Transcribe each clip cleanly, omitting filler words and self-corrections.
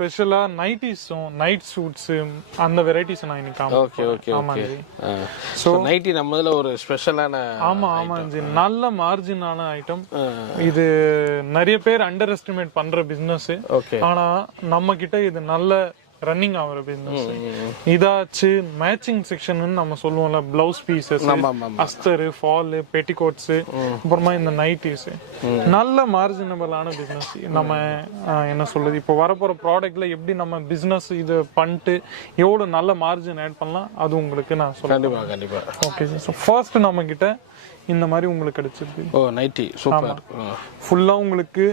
ஸ்பெஷலா நைட்டிஸும் night shoots அந்த varieties நான் இன்னைக்கு ஓகே ஓகே ஆமாங்க சோ நைட்டி நம்மதுல ஒரு ஸ்பெஷலான ஆமா ஜி நல்ல மார்ஜினான ஐட்டம் இது நிறைய பேர் அண்டர் எஸ்டிமேட் பண்ற பிசினஸ் ஆனா நம்ம கிட்ட இது நல்ல ரன்னிங் ஆகிற பிசினஸ் இதாச்சு மேட்சிங் செக்ஷன் நம்ம சொல்லுவோம்ல பிளவுஸ் பீசஸ் அஸ்தர் ஃபால் பெட்டிகோட்ஸ் அப்புறமா இந்த நைட்டிஸ் நல்ல மார்ஜினபிளான பிசினஸ் நம்ம என்ன சொல்றது இப்போ வரப்போற ப்ராடக்ட்ல எப்படி நம்ம பிசினஸ் இது பண்ணிட்டு எவ்வளவு நல்ல மார்ஜின் ஆட் பண்ணலாம் அது உங்களுக்கு நான் சொல்றேன் கண்டிப்பா ஓகே ஸோ ஃபர்ஸ்ட் நம்ம கிட்ட இந்த மாதிரி உங்களுக்கு கிடைச்சிருக்கு நைட்டி சூப்பர் ஃபுல்லா உங்களுக்கு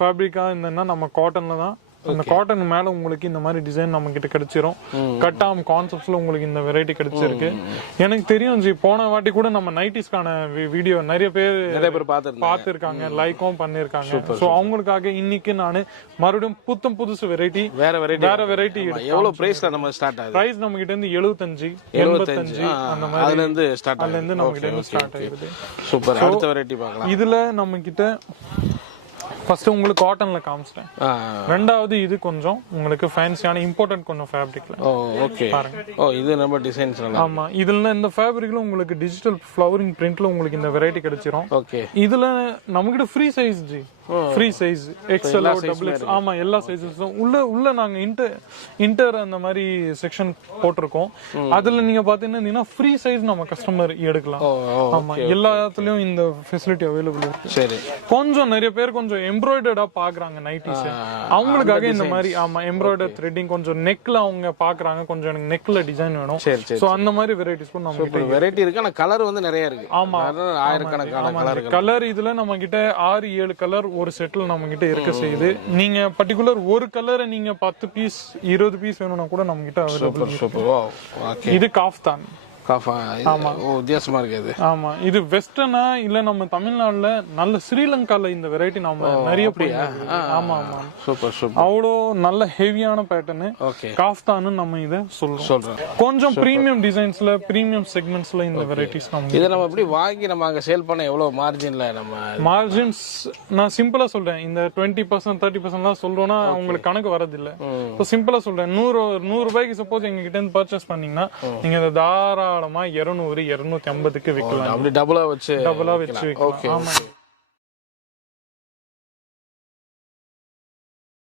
ஃபேப்ரிக்கா இருந்ததுன்னா நம்ம காட்டன்ல தான் இந்த காட்டன் மேல உங்களுக்கு இந்த மாதிரி டிசைன் நம்ம கிட்ட கிடைச்சிரும் கட்டாம் கான்செப்ட்ஸ்ல உங்களுக்கு இந்த வெரைட்டி கிடைச்சிருக்கு எனக்கு தெரியும் ஜி போன வாட்டி கூட நம்ம நைட்டிஸ்க்கான வீடியோ நிறைய பேர் பார்த்திருக்காங்க லைக்கும் பண்ணிருக்காங்க சோ அவங்களுக்காக இன்னைக்கு நானு மறுபடியும் புதுசு வெரைட்டி வேற வெரைட்டி எவ்வளவு பிரைஸ்ல நம்ம ஸ்டார்ட் ஆகுது பிரைஸ் நம்ம கிட்ட இருந்து 75 அந்த மாதிரி அதுல இருந்து நம்ம கிட்ட இருந்து ஸ்டார்ட் ஆகுது சூப்பர் அடுத்த வெரைட்டி பார்க்கலாம் இதுல நம்ம கிட்ட ஃபர்ஸ்ட் உங்களுக்கு காட்டன்ல காமிச்சிட்டேன் ரெண்டாவது இது கொஞ்சம் உங்களுக்கு ஃபேன்சியான இம்போர்ட்டட் கொஞ்சம் ஃபேப்ரிக்ல ஓகே இது நம்ம டிசைன்ஸ் ஆமா இதுல இந்த ஃபேப்ரிக்ல உங்களுக்கு டிஜிட்டல் ஃப்ளவரிங் பிரிண்ட்ல உங்களுக்கு இந்த வெரைட்டி கிடைச்சிரும் ஓகே இதுல நமக்கிட்ட ஃப்ரீ சைஸ் ஜி free size XL double X ஆமா எல்லா சைஸஸும் உள்ள நாங்க இன்டர் அந்த மாதிரி செக்ஷன் போட்டிருக்கோம் அதுல நீங்க பாத்தீங்கன்னா ஃப்ரீ சைஸ் நம்ம கஸ்டமர் எடுக்கலாம் ஆமா எல்லா இடத்துலயும் இந்த ஃபெசிலிட்டி அவைலபிள் இருக்கு சரி கொஞ்சம் நிறைய பேர் கொஞ்சம் எம்ப்ராய்டர்டா பாக்குறாங்க நைட்டிஸ் அவங்களுக்காக இந்த மாதிரி ஆமா எம்ப்ராய்டர் த்ரெட்டிங் கொஞ்சம் நெக்ல அவங்க பாக்குறாங்க கொஞ்சம் எனக்கு நெக்ல டிசைன் வேணும் சோ அந்த மாதிரி வெரைட்டிஸ் கூட நம்ம கிட்ட வெரைட்டி இருக்கு ஆனா கலர் வந்து நிறைய இருக்கு ஆமா ஆயிரக்கணக்கான கலர் இதுல நம்ம கிட்ட 6-7 கலர் ஒரு செட்ல நம்ம கிட்ட இருக்க செய்யுது நீங்க பர்టిక్యులர் ஒரு கலரை நீங்க 10 பீஸ் 20 பீஸ் வேணும்னா கூட நம்ம கிட்ட அவைலபிள் இது காஃப்தான் வித்தியாசமா இருக்கு ஆமா இது வெஸ்டர்னா இல்ல நம்ம தமிழ்நாடுல நல்ல ஸ்ரீலங்கால இந்த வெரைட்டி நம்ம நிறைய ஆமா சூப்பர் அவ்வளோ நல்ல ஹெவியான பேட்டர்னு காஃப்தான்னு நம்ம இத சொல்றோம் கொஞ்சம் பிரீமியம் டிசைன்ஸ்ல பிரீமியம் செக்மெண்ட்ஸ்ல இந்த வெரைட்டிஸ் நம்ம இத நம்ம எப்படி வாங்கி நம்ம அங்க சேல் பண்ண எவ்வளவு மார்ஜின்ல நம்ம மார்ஜின்ஸ் நான் சிம்பிளா சொல்றேன் இந்த 20% 30% தான் சொல்றோம்னா உங்களுக்கு கணக்கு வரது இல்ல சிம்பிளா சொல்றேன் 100 ரூபாய்க்கு சப்போஸ் எங்க கிட்ட இருந்து பர்ச்சேஸ் பண்ணீங்கன்னா நீங்க இத தாராளமா 200 250க்கு விக்கலாம் அப்படி டபுளா வச்சு விக்கலாம் ஆமா